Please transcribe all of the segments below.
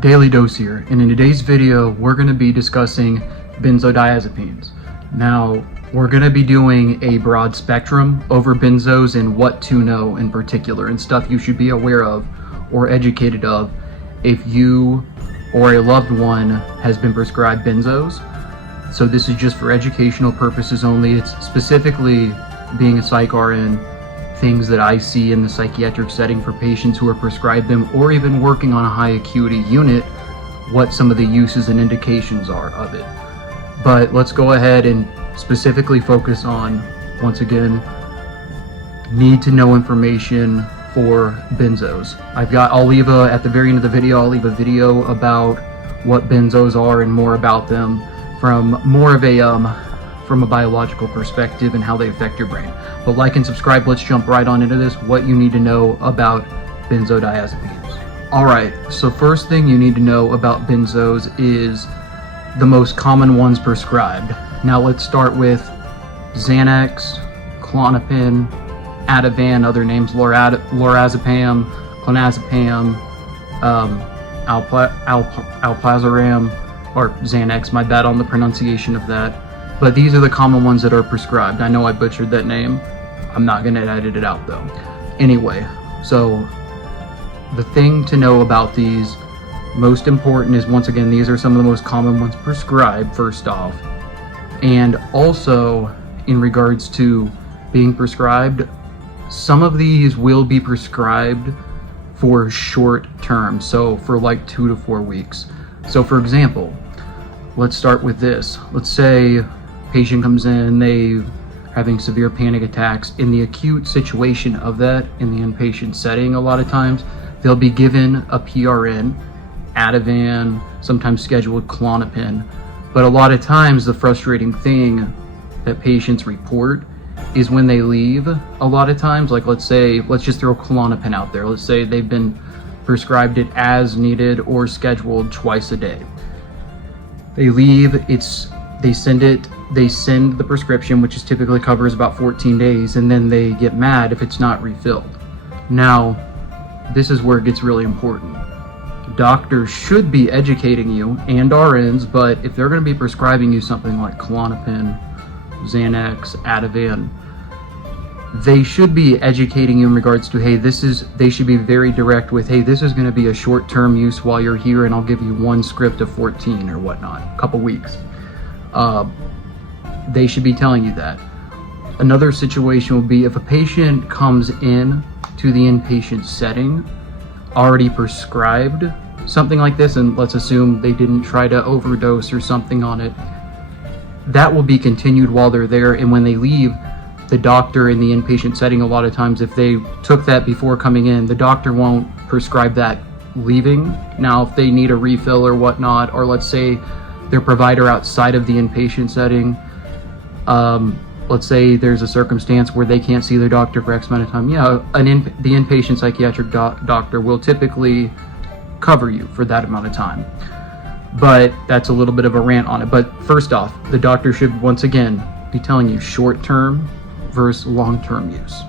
Daily Dose here, and in today's video we're going to be discussing benzodiazepines. Now we're going to be doing a broad spectrum over benzos and what to know in particular and stuff you should be aware of or educated of if you or a loved one has been prescribed benzos. So this is just for educational purposes only. It's specifically, being a psych RN, things that I see in the psychiatric setting for patients who are prescribed them or even working on a high acuity unit, what some of the uses and indications are of it. But let's go ahead and specifically focus on, once again, need to know information for benzos. I'll leave at the very end of the video, I'll leave a video about what benzos are and more about them from more of from a biological perspective and how they affect your brain. But like and subscribe, let's jump right on into this, what you need to know about benzodiazepines. Alright, so first thing you need to know about benzos is the most common ones prescribed. Now let's start with Xanax, Klonopin, Ativan, other names lorazepam, clonazepam, alprazolam, or Xanax, my bad on the pronunciation of that. But these are the common ones that are prescribed. I know I butchered that name. I'm not gonna edit it out though. Anyway, so the thing to know about these, most important, is once again, these are some of the most common ones prescribed, first off. And also, in regards to being prescribed, some of these will be prescribed for short term, so for like 2 to 4 weeks. So for example, let's start with this. Let's say patient comes in, they having severe panic attacks. In the acute situation of that, in the inpatient setting, a lot of times they'll be given a PRN, Ativan, sometimes scheduled Klonopin. But a lot of times the frustrating thing that patients report is when they leave, a lot of times, like let's just throw Klonopin out there. Let's say they've been prescribed it as needed or scheduled twice a day. They leave, they send the prescription, which is typically covers about 14 days, and then they get mad if it's not refilled. Now, this is where it gets really important. Doctors should be educating you, and RNs, but if they're going to be prescribing you something like Klonopin, Xanax, Ativan, they should be educating you in regards to, hey, they should be very direct with, hey, this is going to be a short-term use while you're here, and I'll give you one script of 14 or whatnot, a couple weeks. They should be telling you that. Another situation will be if a patient comes in to the inpatient setting already prescribed something like this, and let's assume they didn't try to overdose or something on it, that will be continued while they're there. And when they leave, the doctor in the inpatient setting, a lot of times if they took that before coming in, the doctor won't prescribe that leaving. Now if they need a refill or whatnot, or let's say their provider outside of the inpatient setting, let's say there's a circumstance where they can't see their doctor for X amount of time, yeah, the inpatient psychiatric doctor will typically cover you for that amount of time. But that's a little bit of a rant on it. But first off, the doctor should once again be telling you short-term versus long-term use.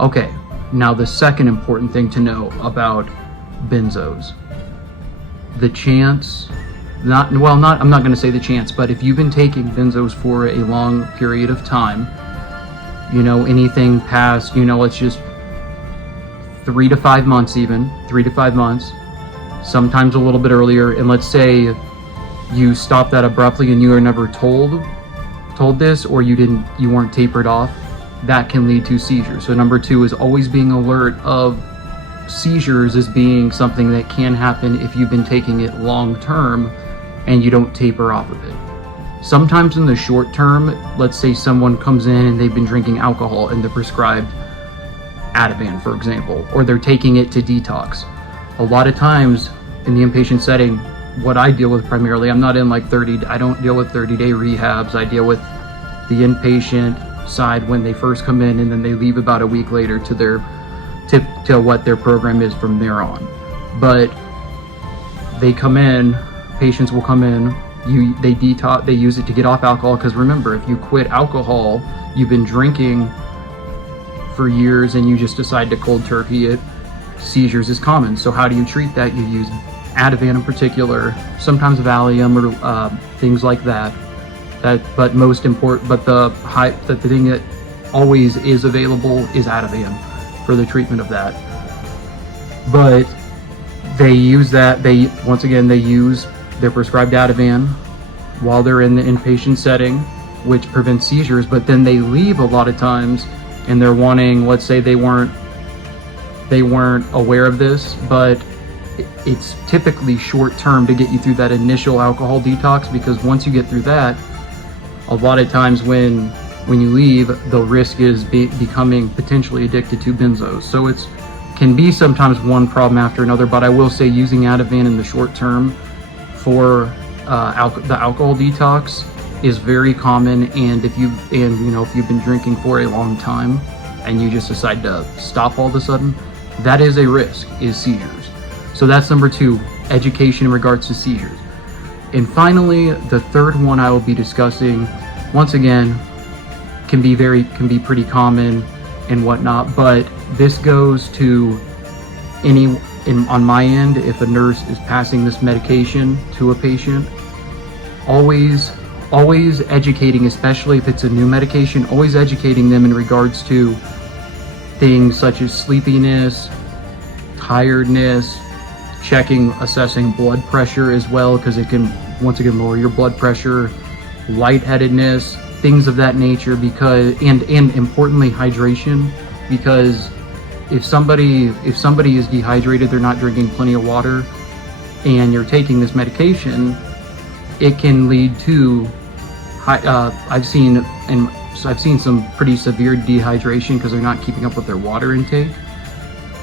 Okay, now the second important thing to know about benzos, the chance, I'm not going to say the chance, but if you've been taking benzos for a long period of time, anything past, it's just 3 to 5 months, even 3 to 5 months, sometimes a little bit earlier, and let's say you stop that abruptly and you were never told this, or you weren't tapered off, that can lead to seizures. So number 2 is always being alert of seizures as being something that can happen if you've been taking it long term and you don't taper off of it. Sometimes in the short term, let's say someone comes in and they've been drinking alcohol and they're prescribed Ativan, for example, or they're taking it to detox. A lot of times in the inpatient setting, what I deal with primarily, I don't deal with 30-day rehabs. I deal with the inpatient side when they first come in, and then they leave about a week later to what their program is from there on. But they come in, patients will come in, they detox, they use it to get off alcohol, because remember, if you quit alcohol, you've been drinking for years and you just decide to cold turkey it, seizures is common. So how do you treat that? You use Ativan in particular, sometimes Valium or things like that. But most important, but the thing that always is available is Ativan for the treatment of that. But they use that. They use their prescribed Ativan while they're in the inpatient setting, which prevents seizures. But then they leave a lot of times, and they're wanting. Let's say they weren't aware of this, but it's typically short term to get you through that initial alcohol detox, because once you get through that, a lot of times when you leave, the risk is becoming potentially addicted to benzos. So it's can be sometimes one problem after another, but I will say using Ativan in the short term for the alcohol detox is very common. And if you've been drinking for a long time and you just decide to stop all of a sudden, that is a risk, is seizures. So that's number 2, education in regards to seizures. And finally, the third one I will be discussing, once again, can be pretty common and whatnot, but this goes to on my end, if a nurse is passing this medication to a patient, always educating, especially if it's a new medication, always educating them in regards to things such as sleepiness, tiredness, assessing blood pressure as well, because it can once again lower your blood pressure, lightheadedness, things of that nature, because and importantly hydration, because if somebody is dehydrated, they're not drinking plenty of water, and you're taking this medication, it can lead to I've seen some pretty severe dehydration because they're not keeping up with their water intake,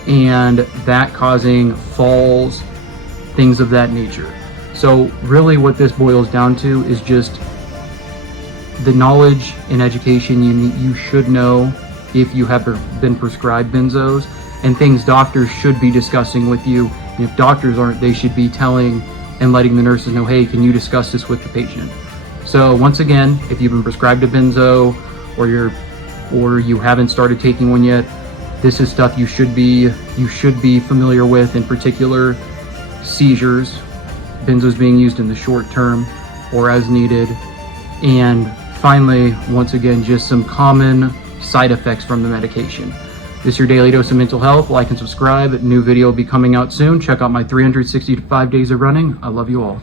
and that causing falls, things of that nature. So really what this boils down to is just the knowledge and education you should know if you have been prescribed benzos, and things doctors should be discussing with you. And if doctors aren't, they should be telling and letting the nurses know, hey, can you discuss this with the patient? So once again, if you've been prescribed a benzo or you haven't started taking one yet, this is stuff you should be familiar with, in particular seizures, benzos being used in the short term or as needed. And finally, once again, just some common side effects from the medication. This is your daily dose of mental health. Like and subscribe. New video will be coming out soon. Check out my 365 days of running. I love you all.